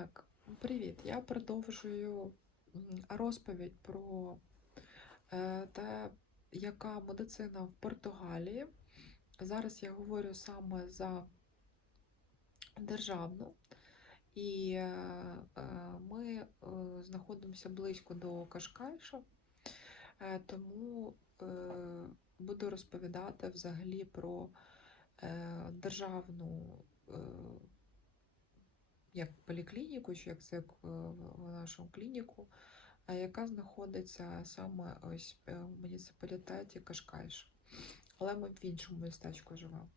Так, привіт. Я продовжую розповідь про е, те, яка медицина в Португалії. Зараз я говорю саме за державну, і е, е, ми знаходимося близько до Кашкайша, тому буду розповідати взагалі про державну. Як поліклініку, чи як це е, в нашу клініку, яка знаходиться саме ось е, в муніципалітеті Кашкайш. Але ми в іншому містечку живемо,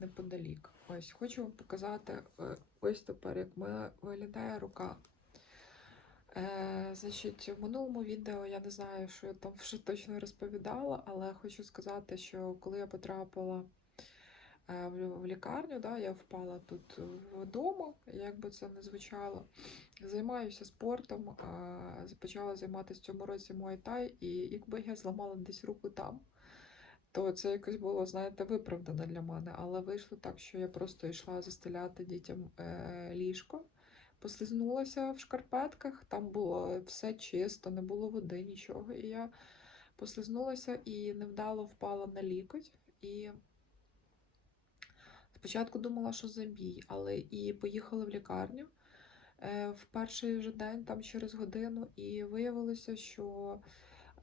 неподалік. Ось хочу вам показати е, ось тепер, як виглядає рука. Е, значить, в минулому відео я не знаю, що я там вже точно розповідала, але хочу сказати, що коли я потрапила в в лікарню, да, я впала тут вдома, як би це не звучало. Займаюся спортом, е, почала займатися в цьому році муайтай, і якби я зламала десь руку там, то це якось було, знаєте, виправдано для мене. Але вийшло так, що я просто йшла застеляти дітям е, ліжко, послизнулася в шкарпетках, там було все чисто, не було води, нічого. І я послизнулася і невдало впала на лікоть. І спочатку думала, що забій, але і поїхала в лікарню е, в перший же день, там через годину, і виявилося, що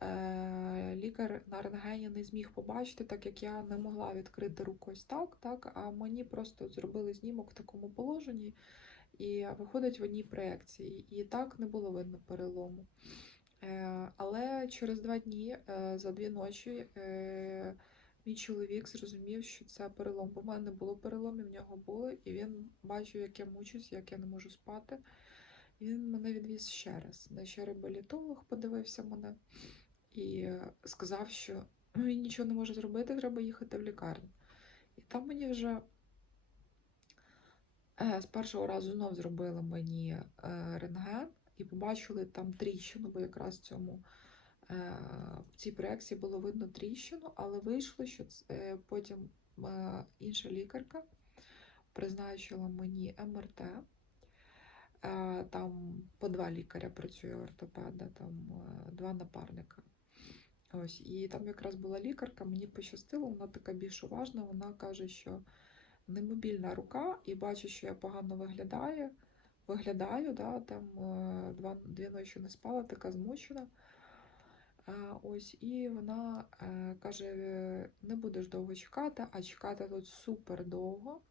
е, лікар на рентгені не зміг побачити, так як я не могла відкрити руку ось так, так, а мені просто зробили знімок в такому положенні, і виходить в одній проекції. І так не було видно перелому. Е, Але через два дні, за дві ночі, мій чоловік зрозумів, що це перелом. В мене не було переломів, в нього було, і він бачив, як я мучусь, як я не можу спати. І він мене відвіз ще раз. На ще реабілітолог подивився мене і сказав, що «Ну, він нічого не може зробити, треба їхати в лікарню. І там мені вже е, з першого разу знов зробили мені е, рентген і побачили там тріщину, бо якраз цьому в цій проекції було видно тріщину, але вийшло, що ц- е, потім е, інша лікарка призначила мені МРТ. Е, Там по два лікаря працює ортопеда, там е, два напарника. Ось, і там якраз була лікарка, мені пощастило, вона така більш уважна, вона каже, що немобільна рука, і бачить, що я погано виглядаю, виглядаю, да, там е, дві ночі не спала, така змучена. Ось, і вона е, каже: «Е, не будеш довго чекати, а чекати тут супер довго.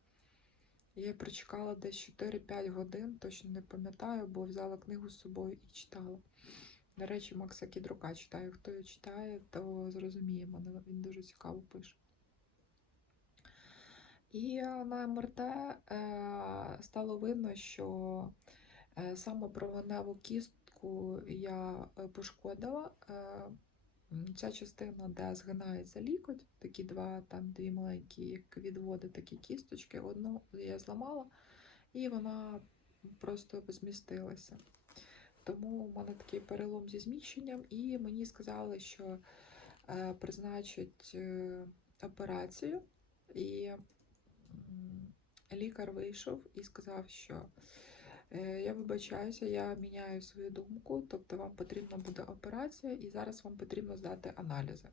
Я прочекала десь 4-5 годин, точно не пам'ятаю, бо взяла книгу з собою і читала. До речі, Макса Кідрука читаю. Хто його читає, то зрозуміє мене. Він дуже цікаво пише. І е, на МРТ е, стало видно, що саме провиневу кістку я е, пошкодила. Е, Ця частина, де згинається лікоть, такі два, там дві маленькі, як відводи, такі кісточки. Одну я зламала, і вона просто змістилася. Тому у мене такий перелом зі зміщенням, і мені сказали, що е, призначать операцію. І лікар вийшов і сказав, що я вибачаюся, я міняю свою думку, тобто вам потрібна буде операція, і зараз вам потрібно здати аналізи.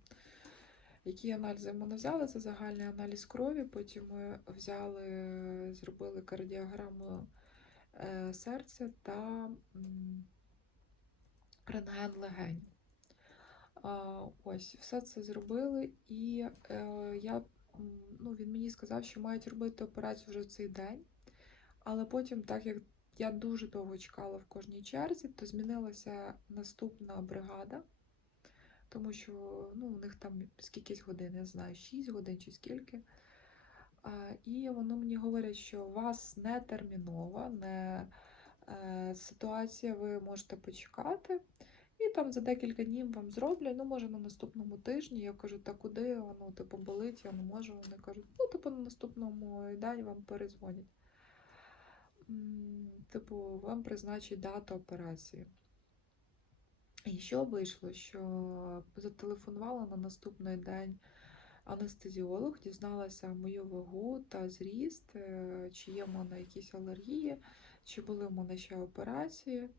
Які аналізи ми не взяли? Це загальний аналіз крові. Потім ми взяли, зробили кардіограму е, серця та рентген легень. Ось, все це зробили, і е, я, ну, він мені сказав, що мають робити операцію вже цей день. Але потім, так як я дуже довго чекала в кожній черзі, то змінилася наступна бригада, тому що ну, у них там скількись годин, я знаю, 6 годин чи скільки. І вони мені говорять, що у вас не термінова, не е, ситуація, ви можете почекати. І там за декілька днів вам зроблять, ну, може, на наступному тижні. Я кажу, та куди воно типу болить, я не можу. Вони кажуть, ну, типу, на наступному день вам перезвонять. Типу, вам призначать дату операції. І що вийшло? Що зателефонувала на наступний день анестезіолог, дізналася мою вагу та зріст, е, чи є в мене якісь алергії, чи були в мене ще операції.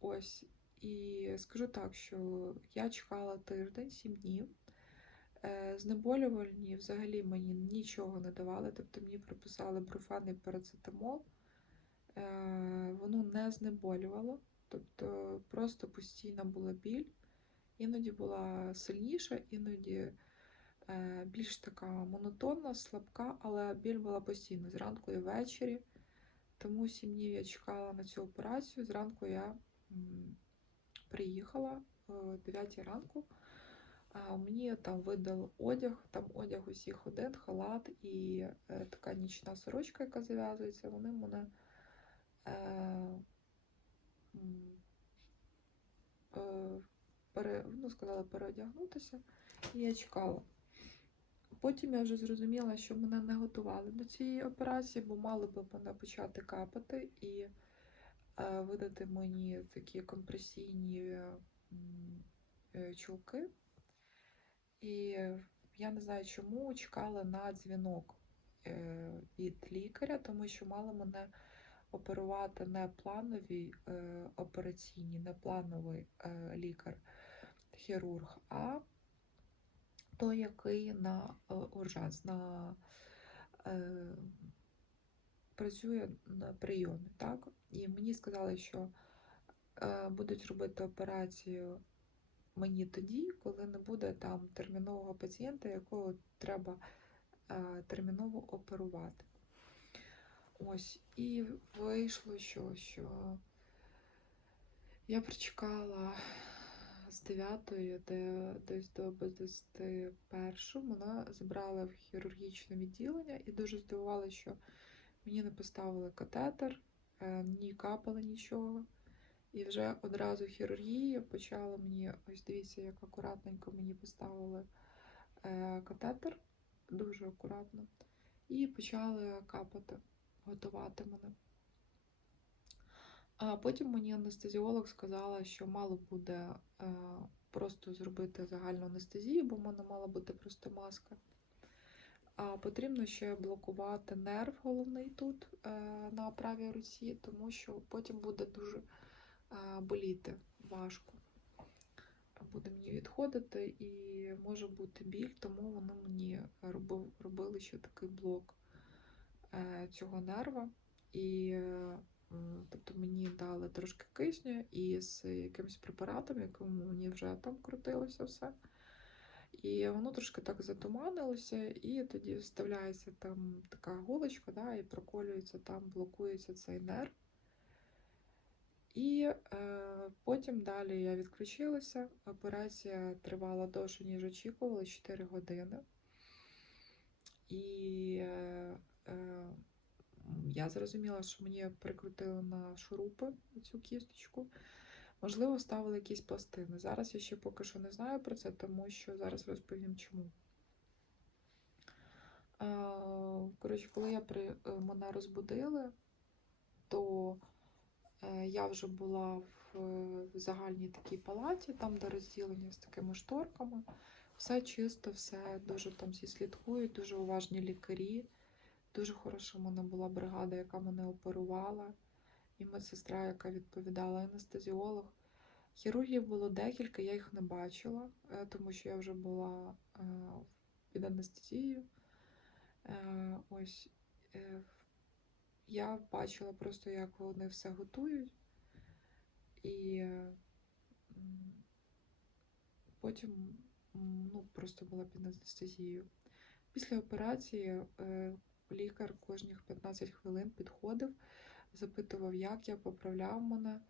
Ось. І скажу так, що я чекала тиждень, 7 днів. Е, Знеболювальні взагалі мені нічого не давали, тобто мені приписали бруфен і парацетамол. Е, Воно не знеболювало, тобто просто постійна була біль. Іноді була сильніша, іноді е, більш така монотонна, слабка, але біль була постійна зранку і ввечері. Тому сім днів я чекала на цю операцію. Зранку я приїхала о 9 ранку. А мені там видали одяг, там одяг усіх один, халат і е, така нічна сорочка, яка зав'язується. Вони мене е, е, пере, ну, сказали переодягнутися, і я чекала. Потім я вже зрозуміла, що мене не готували до цієї операції, бо мали би мене почати капати і е, видати мені такі компресійні чулки. І я не знаю, чому чекала на дзвінок е, від лікаря, тому що мали мене оперувати не планові е, операційні, не плановий лікар-хірург, а той, який на е, уржанс, на е, працює на прийомі. Так? І мені сказали, що будуть робити операцію мені тоді, коли не буде там термінового пацієнта, якого треба е, терміново оперувати. Ось, і вийшло, що, що я прочекала з 9 де, десь до без 21 мене забрали в хірургічне відділення і дуже здивувалася, що мені не поставили катетер, е, ні капали нічого. І вже одразу хірургія почала мені, ось дивіться, як акуратненько мені поставили е, катетер, дуже акуратно, і почали капати, готувати мене. А потім мені анестезіолог сказала, що мало буде е, просто зробити загальну анестезію, бо в мене мала бути просто маска. А потрібно ще блокувати нерв головний тут е, на правій руці, тому що потім буде дуже боліти важко. Буде мені відходити і може бути біль, тому вони мені робили ще такий блок е, цього нерва. І е, тобто мені дали трошки кисню і з якимось препаратом, яким мені вже там крутилося все. І воно трошки так затуманилося, і тоді вставляється там така голочка, да, і проколюється там, блокується цей нерв. І е, потім далі я відключилася. Операція тривала довше, ніж очікувала, 4 години. І е, е, я зрозуміла, що мені прикрутили на шурупи цю кісточку. Можливо, ставили якісь пластини. Зараз я ще поки що не знаю про це, тому що зараз розповім чому. Е, коротше, коли я при, е, мене розбудили, то я вже була в загальній такій палаті, там де розділення з такими шторками. Все чисто, все дуже там всі слідкують, дуже уважні лікарі. Дуже хороша в мене була бригада, яка мене оперувала, і медсестра, яка відповідала, анестезіолог. Хірургів було декілька, я їх не бачила, е, тому що я вже була е, під анестезією. Ось я бачила просто, як вони все готують, і потім ну, просто була під анестезією. Після операції е, лікар кожних 15 хвилин підходив, запитував, як я поправляв мене.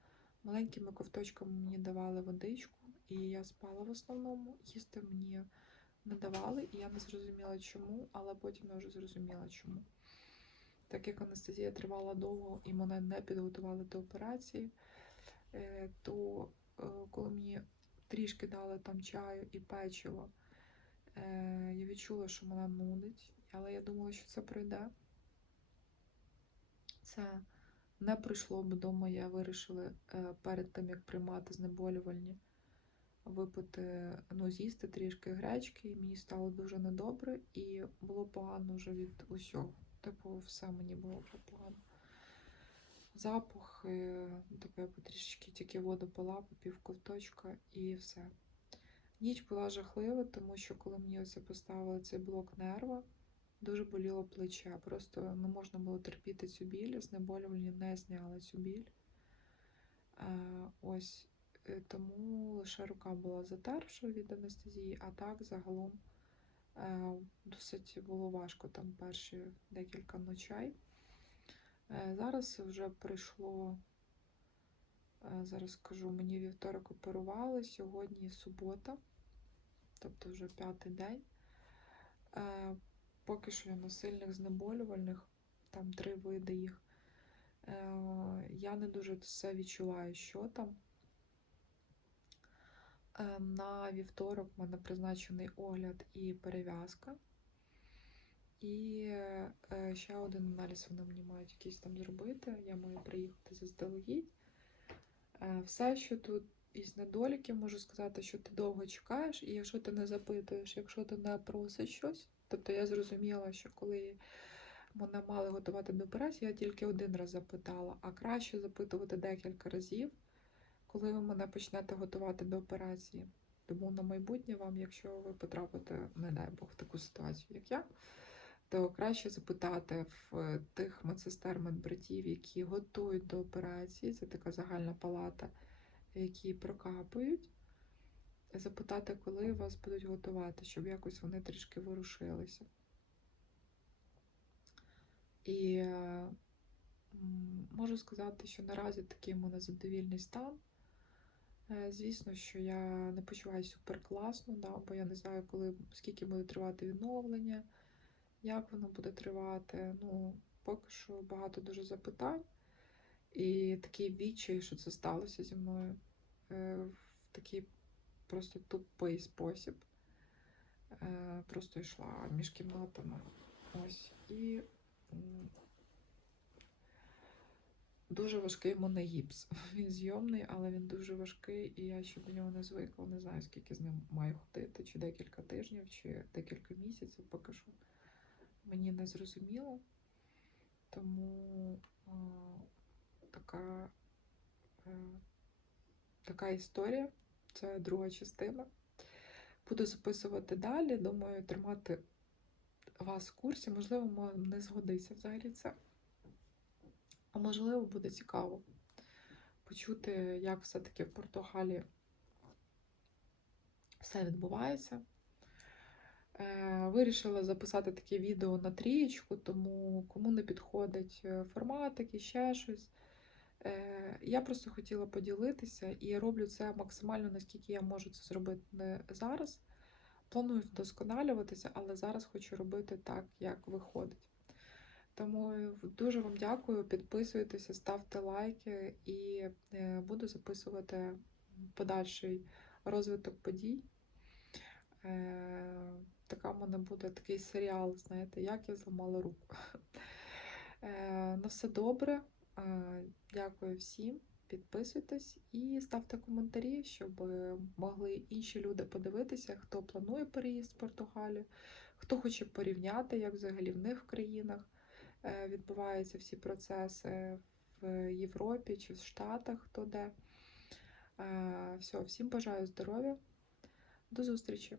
Маленькими ковточками мені давали водичку, і я спала в основному. Їсти мені не давали, і я не зрозуміла чому, але потім я вже зрозуміла чому. Так як анестезія тривала довго і мене не підготували до операції, е, то е, коли мені трішки дали там чаю і печиво, е, я відчула, що мене нудить, але я думала, що це пройде. Це не пройшло, бо вдома я вирішила перед тим, як приймати знеболювальні, випити, ну, з'їсти трішки гречки, і мені стало дуже недобре, і було погано вже від усього. Типу, все мені було вже погано. Запах, таке потрішечки тільки воду пила, попів ковточка і все. Ніч була жахлива, тому що коли мені оце поставили цей блок нерва, дуже боліло плече. Просто не можна було терпіти цю біль, знеболювальні не зняли цю біль. Ось е, тому лише рука була затерпшою від анестезії, а так загалом досить було важко там перші декілька ночей. Е, Зараз вже прийшло, е, зараз скажу, мені вівторок оперували, сьогодні субота, тобто вже п'ятий день. Е, Поки що я на сильних знеболювальних, там три види їх. Е, Я не дуже все відчуваю, що там. Е, На вівторок в мене призначений огляд і перев'язка. І е, ще один аналіз вони мені мають якийсь там зробити. Я маю приїхати заздалегідь. Е, Все, що тут із недоліків, можу сказати, що ти довго чекаєш, і якщо ти не запитуєш, якщо ти не просиш щось, тобто я зрозуміла, що коли мене мали готувати до операції, я тільки один раз запитала, а краще запитувати декілька разів, коли ви мене почнете готувати до операції. Тому на майбутнє вам, якщо ви потрапите, не дай Бог, в таку ситуацію, як я, то краще запитати в тих медсестер, медбратів, які готують до операції, це така загальна палата, які прокапують, запитати, коли вас будуть готувати, щоб якось вони трішки ворушилися. І е, можу сказати, що наразі такий у мене задовільний стан. Е, Звісно, що я не почуваюся супер класно, да, бо я не знаю, коли, скільки буде тривати відновлення, як воно буде тривати. Ну, поки що багато дуже запитань. І такий відчай, що це сталося зі мною е, в такий просто тупий спосіб. Е, Просто йшла між кімнатами. Ось. І дуже важкий в мене гіпс. Він зйомний, але він дуже важкий, і я ще до нього не звикла. Не знаю, скільки з ним маю ходити, чи декілька тижнів, чи декілька місяців, поки що мені не зрозуміло. Тому а, така, е, така історія. Це друга частина. Буду записувати далі. Думаю, тримати вас в курсі. Можливо, не згодиться взагалі це. А можливо, буде цікаво почути, як все-таки в Португалії все відбувається. Е, Вирішила записати таке відео на трієчку, тому кому не підходить е, форматик і ще щось. Е, Я просто хотіла поділитися і роблю це максимально, наскільки я можу це зробити не зараз. Планую вдосконалюватися, але зараз хочу робити так, як виходить. Тому дуже вам дякую. Підписуйтеся, ставте лайки і е, буду записувати подальший розвиток подій. Е, Така в мене буде такий серіал, знаєте, як я зламала руку. Е, На все добре. Е, Дякую всім. Підписуйтесь і ставте коментарі, щоб могли інші люди подивитися, хто планує переїзд в Португалію, хто хоче порівняти, як взагалі в них в країнах е, відбуваються всі процеси в Європі чи в Штатах, хто де. Е, Все, всім бажаю здоров'я. До зустрічі!